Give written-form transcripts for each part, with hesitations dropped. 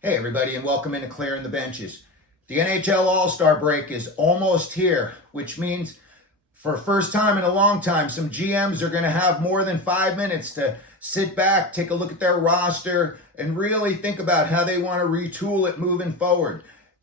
Hey everybody, and welcome into Clearing the Benches. The NHL All-Star break is almost here, which means for the first time in a long time, some GMs are going to have more than 5 minutes to sit back, take a look at their roster, and really think about how they want to retool it moving forward.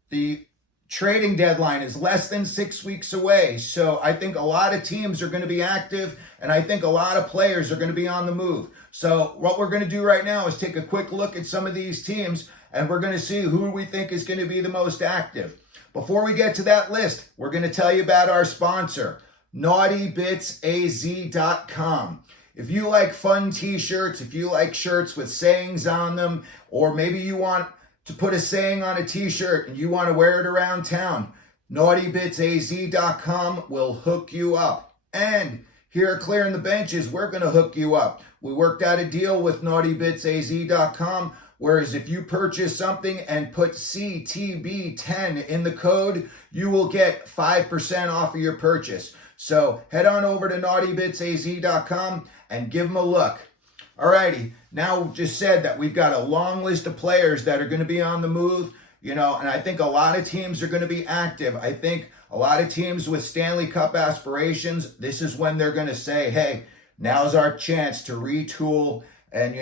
The trading deadline is less than 6 weeks away, so I think a lot of teams are going to be active, and I think a lot of players are going to be on the move. So what we're going to do right now is take a quick look at some of these teams, and we're going to see who we think is going to be the most active. Before we get to that list, we're going to tell you about our sponsor, naughtybitsaz.com. If you like fun t-shirts, if you like shirts with sayings on them, or maybe you want to put a saying on a t-shirt and you want to wear it around town, naughtybitsaz.com will hook you up. And here at Clearing the Benches, we're going to hook you up. We worked out a deal with naughtybitsaz.com, whereas if you purchase something and put CTB10 in the code, you will get 5% off of your purchase. So head on over to naughtybitsaz.com and give them a look. Alrighty, now we've just said that we've got a long list of players that are going to be on the move, and I think a lot of teams are going to be active. I think a lot of teams with Stanley Cup aspirations, this is when they're going to say, hey, now's our chance to retool and,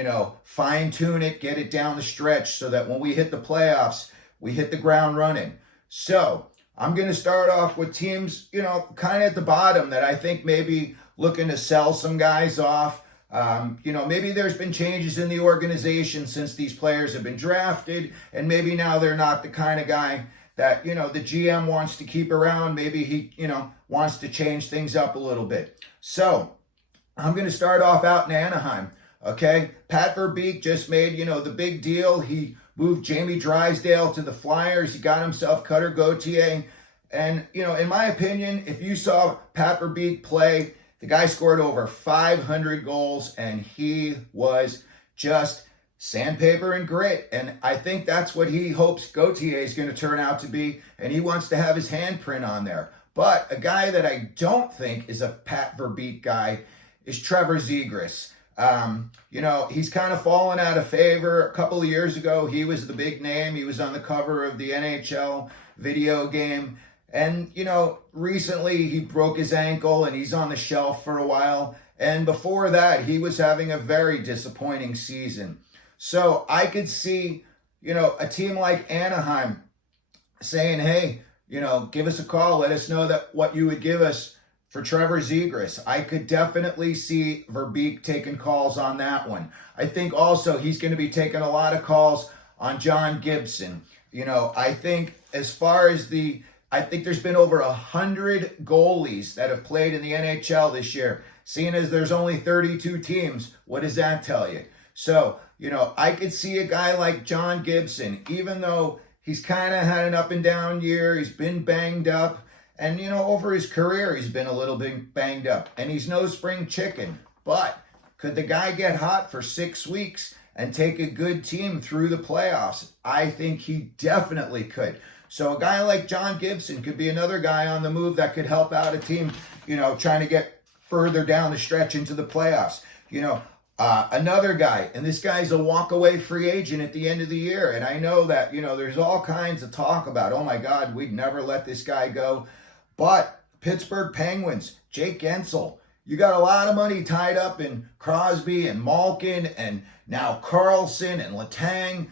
fine tune it, get it down the stretch so that when we hit the playoffs, we hit the ground running. So I'm going to start off with teams, kind of at the bottom that I think maybe looking to sell some guys off. Maybe there's been changes in the organization since these players have been drafted, and maybe now they're not the kind of guy that, the GM wants to keep around. Maybe he, wants to change things up a little bit. So I'm going to start off out in Anaheim. Okay, Pat Verbeek just made, the big deal. He moved Jamie Drysdale to the Flyers. He got himself Cutter Gauthier. And, in my opinion, if you saw Pat Verbeek play, the guy scored over 500 goals, and he was just sandpaper and grit. And I think that's what he hopes Gauthier is going to turn out to be, and he wants to have his handprint on there. But a guy that I don't think is a Pat Verbeek guy is Trevor Zegras. He's kind of fallen out of favor. A couple of years ago, he was the big name. He was on the cover of the NHL video game. And, recently he broke his ankle and he's on the shelf for a while. And before that, he was having a very disappointing season. So I could see, a team like Anaheim saying, hey, give us a call. Let us know that what you would give us for Trevor Zegras. I could definitely see Verbeek taking calls on that one. I think also he's going to be taking a lot of calls on John Gibson. I think as far as I think there's been over 100 goalies that have played in the NHL this year. Seeing as there's only 32 teams, what does that tell you? So, I could see a guy like John Gibson, even though he's kind of had an up and down year, he's been banged up, and, over his career, he's been a little bit banged up, and he's no spring chicken. But could the guy get hot for 6 weeks and take a good team through the playoffs? I think he definitely could. So a guy like John Gibson could be another guy on the move that could help out a team, trying to get further down the stretch into the playoffs. Another guy, and this guy's a walk-away free agent at the end of the year. And I know that, there's all kinds of talk about, oh my God, we'd never let this guy go. But Pittsburgh Penguins, Jake Guentzel, you got a lot of money tied up in Crosby and Malkin and now Carlson and Letang.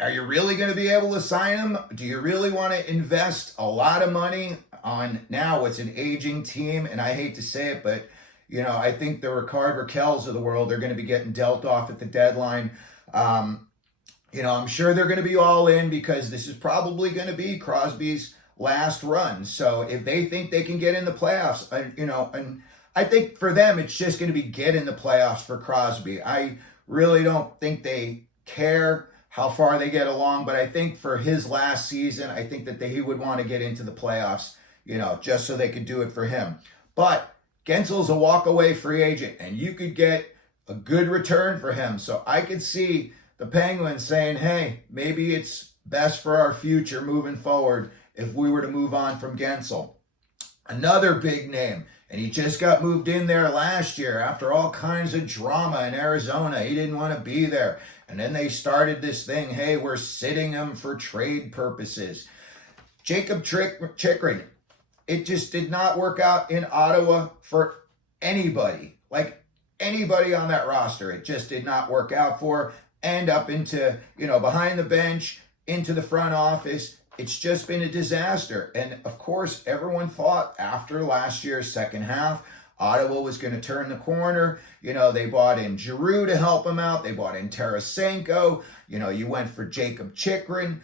Are you really going to be able to sign him? Do you really want to invest a lot of money on now what's an aging team? And I hate to say it, but, I think the Rickard Rakels of the world are going to be getting dealt off at the deadline. I'm sure they're going to be all in because this is probably going to be Crosby's last run. So if they think they can get in the playoffs, and I think for them, it's just going to be get in the playoffs for Crosby. I really don't think they care how far they get along, but I think for his last season, I think that he would want to get into the playoffs, just so they could do it for him. But Gentzel's a walk-away free agent, and you could get a good return for him. So I could see the Penguins saying, hey, maybe it's best for our future moving forward if we were to move on from Guentzel. Another big name, and he just got moved in there last year after all kinds of drama in Arizona. He didn't want to be there. And then they started this thing, hey, we're sitting him for trade purposes. Jacob Chychrun, it just did not work out in Ottawa for anybody. Like anybody on that roster, it just did not work out for. And up into, behind the bench, into the front office. It's just been a disaster. And of course, everyone thought after last year's second half, Ottawa was going to turn the corner. They bought in Giroux to help him out. They bought in Tarasenko. You went for Jacob Chychrun.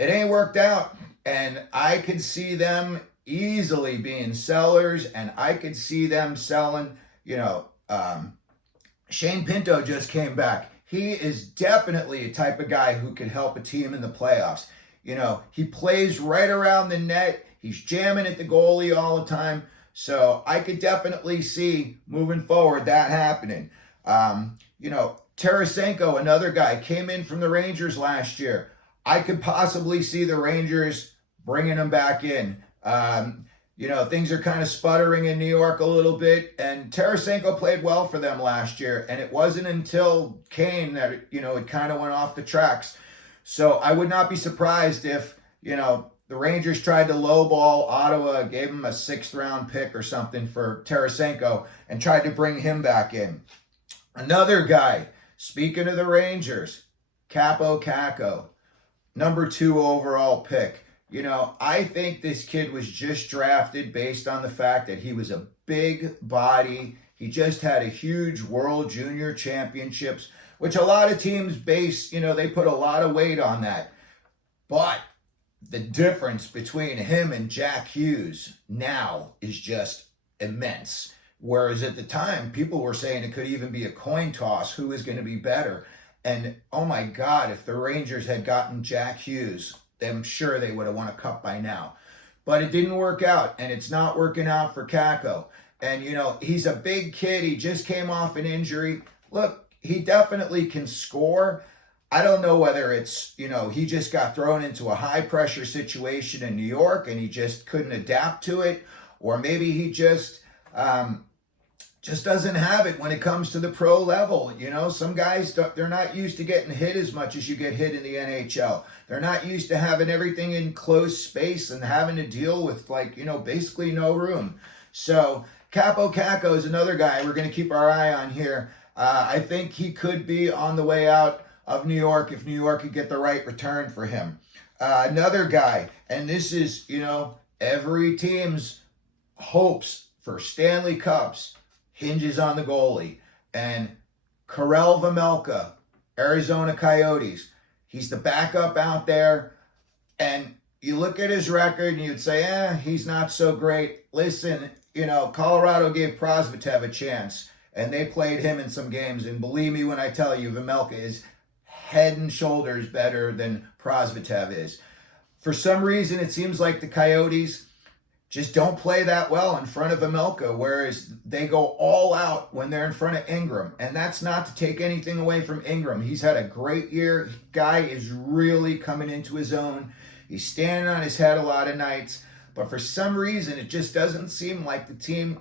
It ain't worked out. And I could see them easily being sellers, and I could see them selling, Shane Pinto just came back. He is definitely a type of guy who could help a team in the playoffs. He plays right around the net. He's jamming at the goalie all the time. So I could definitely see moving forward that happening. Tarasenko, another guy, came in from the Rangers last year. I could possibly see the Rangers bringing him back in. Things are kind of sputtering in New York a little bit, and Tarasenko played well for them last year, and it wasn't until Kane that, it kind of went off the tracks. So I would not be surprised if, the Rangers tried to lowball Ottawa, gave him a 6th-round pick or something for Tarasenko, and tried to bring him back in. Another guy, speaking of the Rangers, Kaako, number 2 overall pick. I think this kid was just drafted based on the fact that he was a big body. He just had a huge World Junior Championships, which a lot of teams base, they put a lot of weight on that. But the difference between him and Jack Hughes now is just immense. Whereas at the time, people were saying it could even be a coin toss, who is going to be better. And oh my God, if the Rangers had gotten Jack Hughes, I'm sure they would have won a cup by now. But it didn't work out, and it's not working out for Kaako. And, he's a big kid. He just came off an injury. Look, he definitely can score. I don't know whether it's, he just got thrown into a high-pressure situation in New York, and he just couldn't adapt to it. Or maybe he just doesn't have it when it comes to the pro level. Some guys, they're not used to getting hit as much as you get hit in the NHL. They're not used to having everything in closed space and having to deal with, basically no room. So Kaako is another guy we're going to keep our eye on here. I think he could be on the way out of New York if New York could get the right return for him. Another guy, and this is, every team's hopes for Stanley Cups hinges on the goalie. And Karel Vejmelka, Arizona Coyotes, he's the backup out there. And you look at his record and you'd say, he's not so great. Listen, Colorado gave Prosvetov a chance, and they played him in some games. And believe me when I tell you, Vejmelka is head and shoulders better than Prosvetov is. For some reason, it seems like the Coyotes just don't play that well in front of Vejmelka, whereas they go all out when they're in front of Ingram. And that's not to take anything away from Ingram. He's had a great year. Guy is really coming into his own. He's standing on his head a lot of nights. But for some reason, it just doesn't seem like the team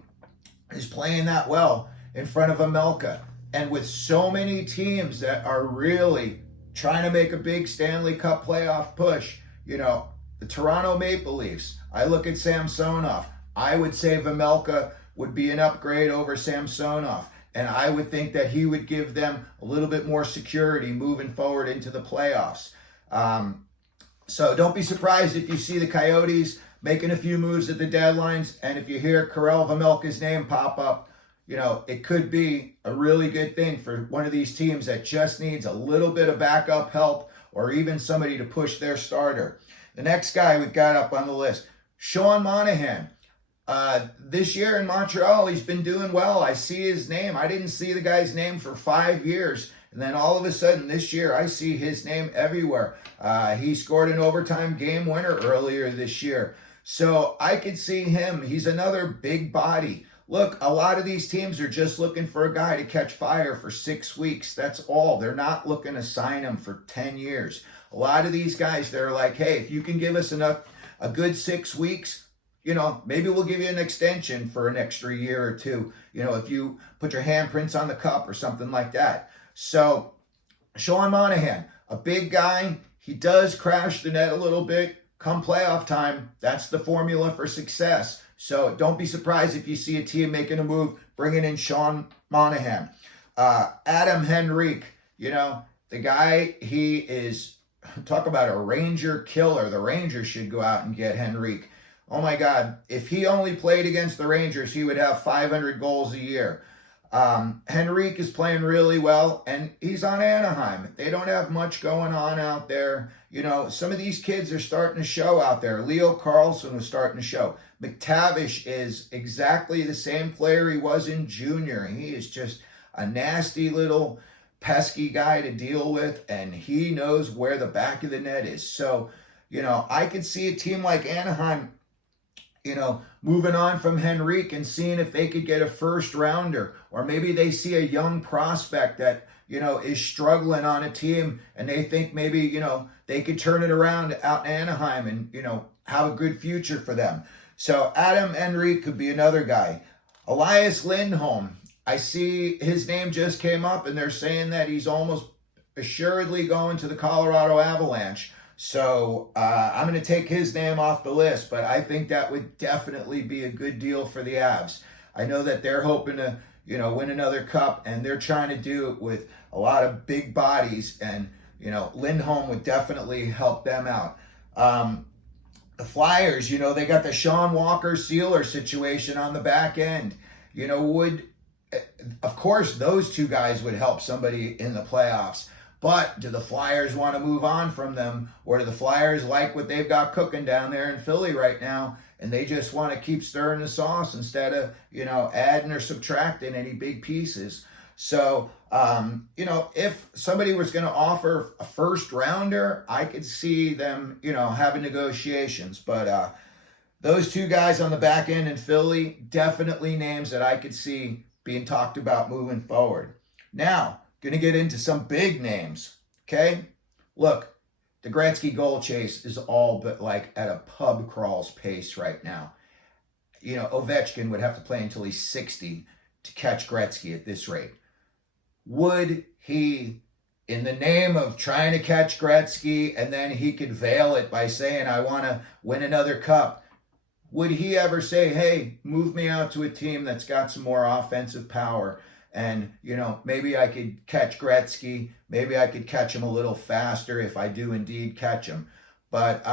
is playing that well in front of Vejmelka. And with so many teams that are really trying to make a big Stanley Cup playoff push, the Toronto Maple Leafs, I look at Samsonov. I would say Vejmelka would be an upgrade over Samsonov. And I would think that he would give them a little bit more security moving forward into the playoffs. So don't be surprised if you see the Coyotes making a few moves at the deadlines. And if you hear Karel Vejmelka's name pop up, it could be a really good thing for one of these teams that just needs a little bit of backup help or even somebody to push their starter. The next guy we've got up on the list, Sean Monahan. This year in Montreal, he's been doing well. I see his name. I didn't see the guy's name for 5 years. And then all of a sudden this year, I see his name everywhere. He scored an overtime game winner earlier this year. So I could see him. He's another big body. Look, a lot of these teams are just looking for a guy to catch fire for 6 weeks. That's all. They're not looking to sign him for 10 years. A lot of these guys, they're like, hey, if you can give us a good 6 weeks, maybe we'll give you an extension for an extra year or two, if you put your handprints on the cup or something like that. So Sean Monahan, a big guy. He does crash the net a little bit. Come playoff time, that's the formula for success. So don't be surprised if you see a team making a move, bringing in Sean Monahan. Adam Henrique, the guy, he is, talk about a Ranger killer. The Rangers should go out and get Henrique. Oh my God, if he only played against the Rangers, he would have 500 goals a year. Henrique is playing really well, and he's on Anaheim. They don't have much going on out there. Some of these kids are starting to show out there. Leo Carlson was starting to show. McTavish is exactly the same player he was in junior. He is just a nasty little pesky guy to deal with, and he knows where the back of the net is. So, I could see a team like Anaheim, moving on from Henrique and seeing if they could get a first rounder, or maybe they see a young prospect that, is struggling on a team and they think maybe, they could turn it around out in Anaheim and, have a good future for them. So Adam Henrique could be another guy. Elias Lindholm, I see his name just came up and they're saying that he's almost assuredly going to the Colorado Avalanche. So I'm going to take his name off the list, but I think that would definitely be a good deal for the Avs. I know that they're hoping to, win another cup, and they're trying to do it with a lot of big bodies, and, Lindholm would definitely help them out. The Flyers, they got the Sean Walker-Sealer situation on the back end. Of course, those two guys would help somebody in the playoffs. But do the Flyers want to move on from them, or do the Flyers like what they've got cooking down there in Philly right now, and they just want to keep stirring the sauce instead of, adding or subtracting any big pieces? So, if somebody was going to offer a first rounder, I could see them, having negotiations. But those two guys on the back end in Philly, definitely names that I could see being talked about moving forward. Now, going to get into some big names, okay? Look, the Gretzky goal chase is all but like at a pub crawl's pace right now. Ovechkin would have to play until he's 60 to catch Gretzky at this rate. Would he, in the name of trying to catch Gretzky, and then he could veil it by saying, I want to win another cup, would he ever say, hey, move me out to a team that's got some more offensive power? And, maybe I could catch Gretzky. Maybe I could catch him a little faster if I do indeed catch him. But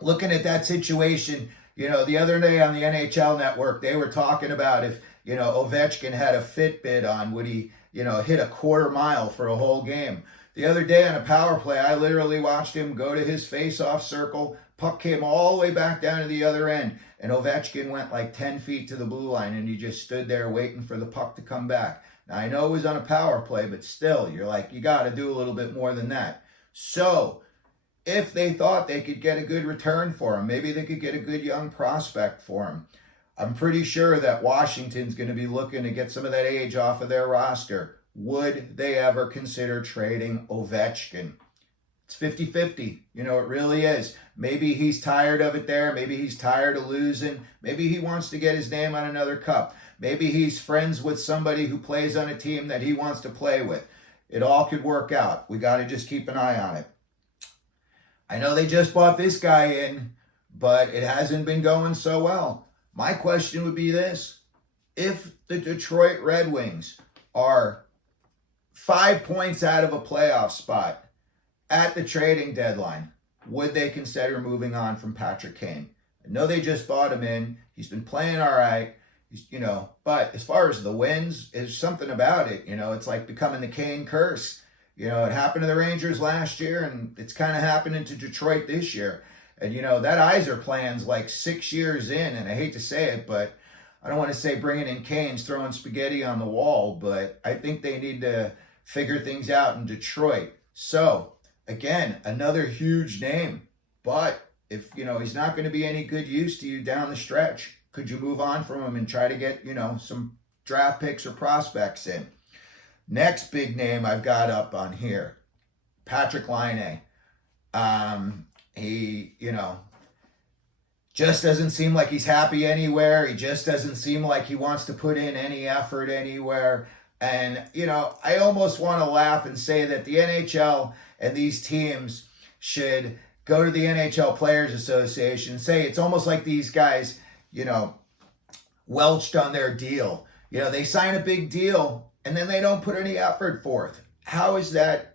looking at that situation, the other day on the NHL Network, they were talking about if, Ovechkin had a Fitbit on, would he, hit a quarter mile for a whole game? The other day on a power play, I literally watched him go to his face-off circle. Puck came all the way back down to the other end, and Ovechkin went like 10 feet to the blue line, and he just stood there waiting for the puck to come back. Now, I know it was on a power play, but still, you're like, you got to do a little bit more than that. So, if they thought they could get a good return for him, maybe they could get a good young prospect for him. I'm pretty sure that Washington's going to be looking to get some of that age off of their roster. Would they ever consider trading Ovechkin? It's 50-50. It really is. Maybe he's tired of it there. Maybe he's tired of losing. Maybe he wants to get his name on another cup. Maybe he's friends with somebody who plays on a team that he wants to play with. It all could work out. We got to just keep an eye on it. I know they just bought this guy in, but it hasn't been going so well. My question would be this. If the Detroit Red Wings are 5 points out of a playoff spot at the trading deadline, would they consider moving on from Patrick Kane? I know they just bought him in. He's been playing all right. But as far as the wins, there's something about it. It's like becoming the Kane curse. It happened to the Rangers last year, and it's kind of happening to Detroit this year. And, that Yzer plan's like 6 years in, and I hate to say it, but I don't want to say bringing in Kane's throwing spaghetti on the wall, but I think they need to figure things out in Detroit. So, again, another huge name. But if, he's not going to be any good use to you down the stretch, could you move on from him and try to get, some draft picks or prospects in? Next big name I've got up on here, Patrick Laine. He, just doesn't seem like he's happy anywhere. He just doesn't seem like he wants to put in any effort anywhere. And, I almost want to laugh and say that the NHL and these teams should go to the NHL Players Association and say it's almost like these guys, welched on their deal. They sign a big deal and then they don't put any effort forth. How is that,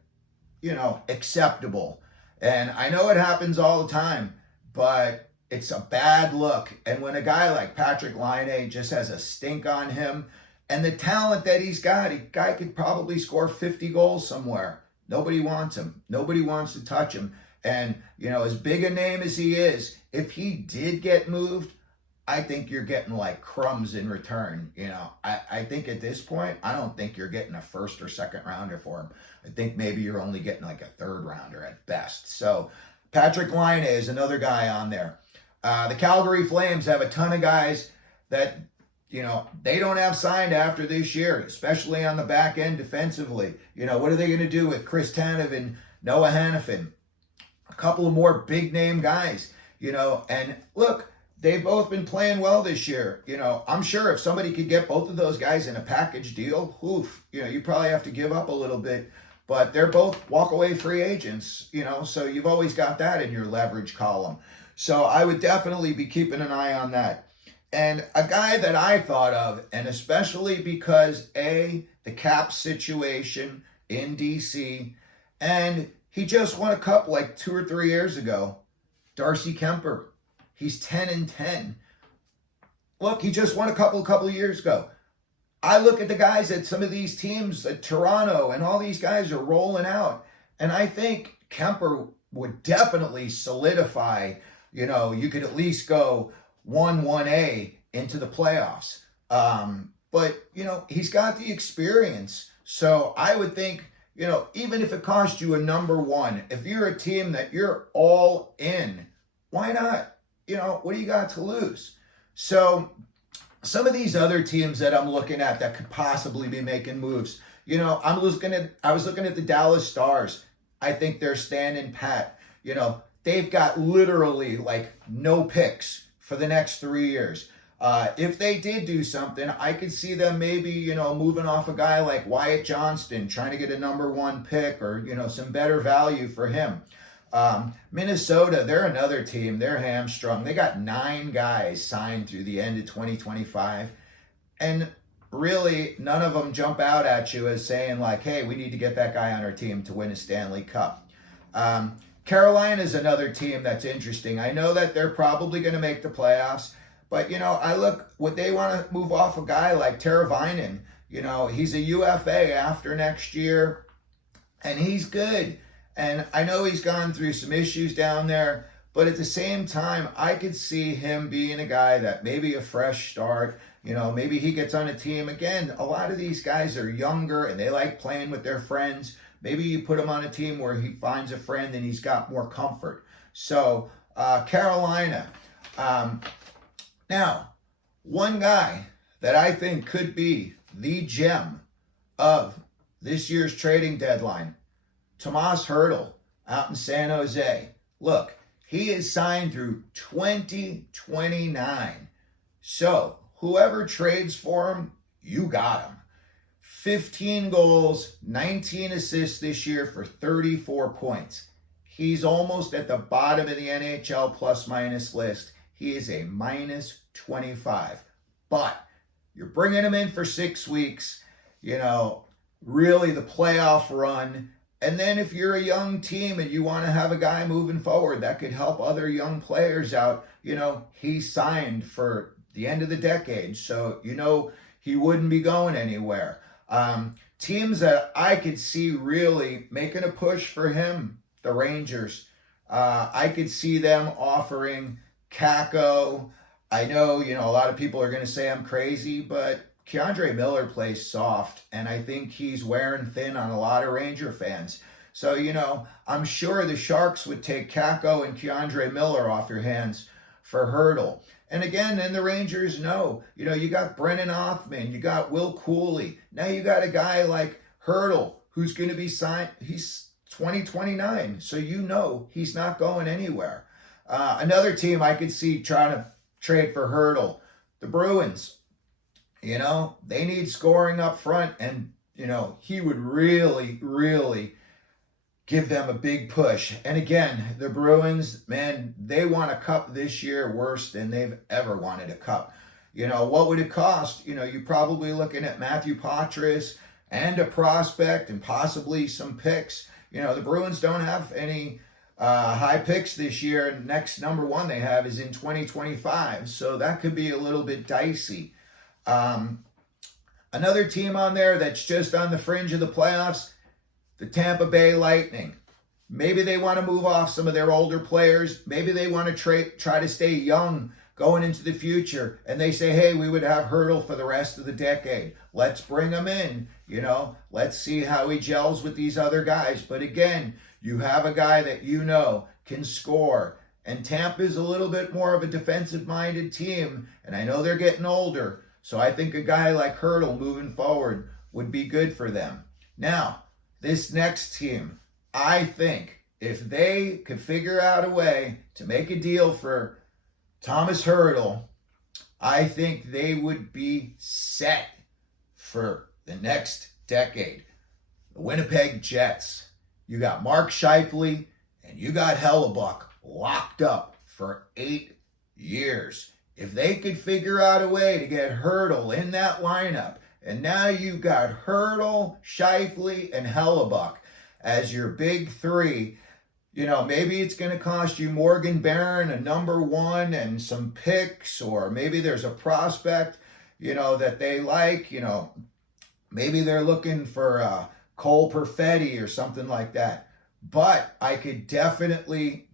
acceptable? And I know it happens all the time, but it's a bad look. And when a guy like Patrik Laine just has a stink on him, and the talent that he's got, a guy could probably score 50 goals somewhere. Nobody wants him. Nobody wants to touch him. And, as big a name as he is, if he did get moved, I think you're getting like crumbs in return. I think at this point, I don't think you're getting a first or second rounder for him. I think maybe you're only getting like a third rounder at best. So Patrik Laine is another guy on there. The Calgary Flames have a ton of guys that, they don't have signed after this year, especially on the back end defensively. What are they going to do with Chris Tanev and Noah Hanafin? A couple of more big name guys, and look, they've both been playing well this year. I'm sure if somebody could get both of those guys in a package deal, you probably have to give up a little bit, but they're both walk-away free agents, so you've always got that in your leverage column. So I would definitely be keeping an eye on that. And a guy that I thought of, and especially because the cap situation in DC, and he just won a cup like 2 or 3 years ago, Darcy Kuemper. He's 10-10. Look, he just won a couple of years ago. I look at the guys that some of these teams, at Toronto, and all these guys are rolling out, and I think Kuemper would definitely solidify. You could at least go 1A into the playoffs. But he's got the experience. So I would think, even if it cost you a number one, if you're a team that you're all in, why not? What do you got to lose? So some of these other teams that I'm looking at that could possibly be making moves, I was looking at the Dallas Stars. I think they're standing pat. They've got literally like no picks for the next 3 years. If they did do something, I could see them maybe, moving off a guy like Wyatt Johnston, trying to get a number one pick or, some better value for him. Minnesota, they're another team. They're hamstrung. They got 9 guys signed through the end of 2025. And really, none of them jump out at you as saying like, hey, we need to get that guy on our team to win a Stanley Cup. Carolina is another team that's interesting. I know that they're probably going to make the playoffs, but, I look, would they want to move off a guy like Teravainen? He's a UFA after next year, and he's good. And I know he's gone through some issues down there, but at the same time, I could see him being a guy that maybe a fresh start, maybe he gets on a team. Again, a lot of these guys are younger and they like playing with their friends. Maybe you put him on a team where he finds a friend and he's got more comfort. So, Carolina. Now, one guy that I think could be the gem of this year's trading deadline, Tomas Hertl out in San Jose. Look, he is signed through 2029. So, whoever trades for him, you got him. 15 goals, 19 assists this year for 34 points. He's almost at the bottom of the NHL plus-minus list. He is a minus 25. But you're bringing him in for 6 weeks, really the playoff run. And then if you're a young team and you want to have a guy moving forward that could help other young players out, he signed for the end of the decade. So, he wouldn't be going anywhere. Teams that I could see really making a push for him, the Rangers. I could see them offering Kaako. I know, a lot of people are going to say I'm crazy, but Keandre Miller plays soft, and I think he's wearing thin on a lot of Ranger fans. So, I'm sure the Sharks would take Kaako and Keandre Miller off your hands for Hertl. And again, then the Rangers know, you got Brennan Othmann, you got Will Cooley. Now you got a guy like Hertl who's going to be signed. He's 2029, so he's not going anywhere. Another team I could see trying to trade for Hertl, the Bruins. You know, they need scoring up front, and, you know, he would really, really give them a big push. And again, the Bruins, man, they want a cup this year worse than they've ever wanted a cup. You know, what would it cost? You know, you're probably looking at Matthew Poitras and a prospect and possibly some picks. You know, the Bruins don't have any high picks this year. Next number one they have is in 2025. So that could be a little bit dicey. Another team on there that's just on the fringe of the playoffs, the Tampa Bay Lightning. Maybe they want to move off some of their older players. Maybe they want to try to stay young going into the future. And they say, hey, we would have Hertl for the rest of the decade. Let's bring him in. You know, let's see how he gels with these other guys. But again, you have a guy that you know can score. And Tampa is a little bit more of a defensive-minded team. And I know they're getting older. So I think a guy like Hertl moving forward would be good for them. Now, this next team, I think if they could figure out a way to make a deal for Thomas Hertl, I think they would be set for the next decade. The Winnipeg Jets. You got Mark Scheifele and you got Hellebuck locked up for 8 years. If they could figure out a way to get Hertl in that lineup, and now you got Hertl, Scheifele, and Hellebuck as your big three. You know, maybe it's going to cost you Morgan Barron, a number one, and some picks, or maybe there's a prospect, you know, that they like. You know, maybe they're looking for Cole Perfetti or something like that. But I could definitely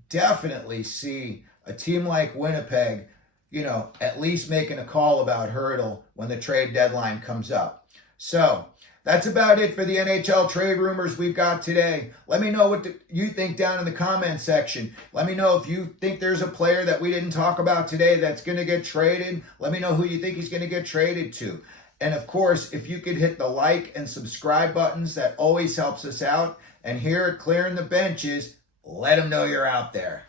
see a team like Winnipeg, you know, at least making a call about Hertl when the trade deadline comes up. So that's about it for the NHL trade rumors we've got today. Let me know what you think down in the comment section. Let me know if you think there's a player that we didn't talk about today that's going to get traded. Let me know who you think he's going to get traded to. And of course, if you could hit the like and subscribe buttons, that always helps us out. And here at Clearing the Benches, let them know you're out there.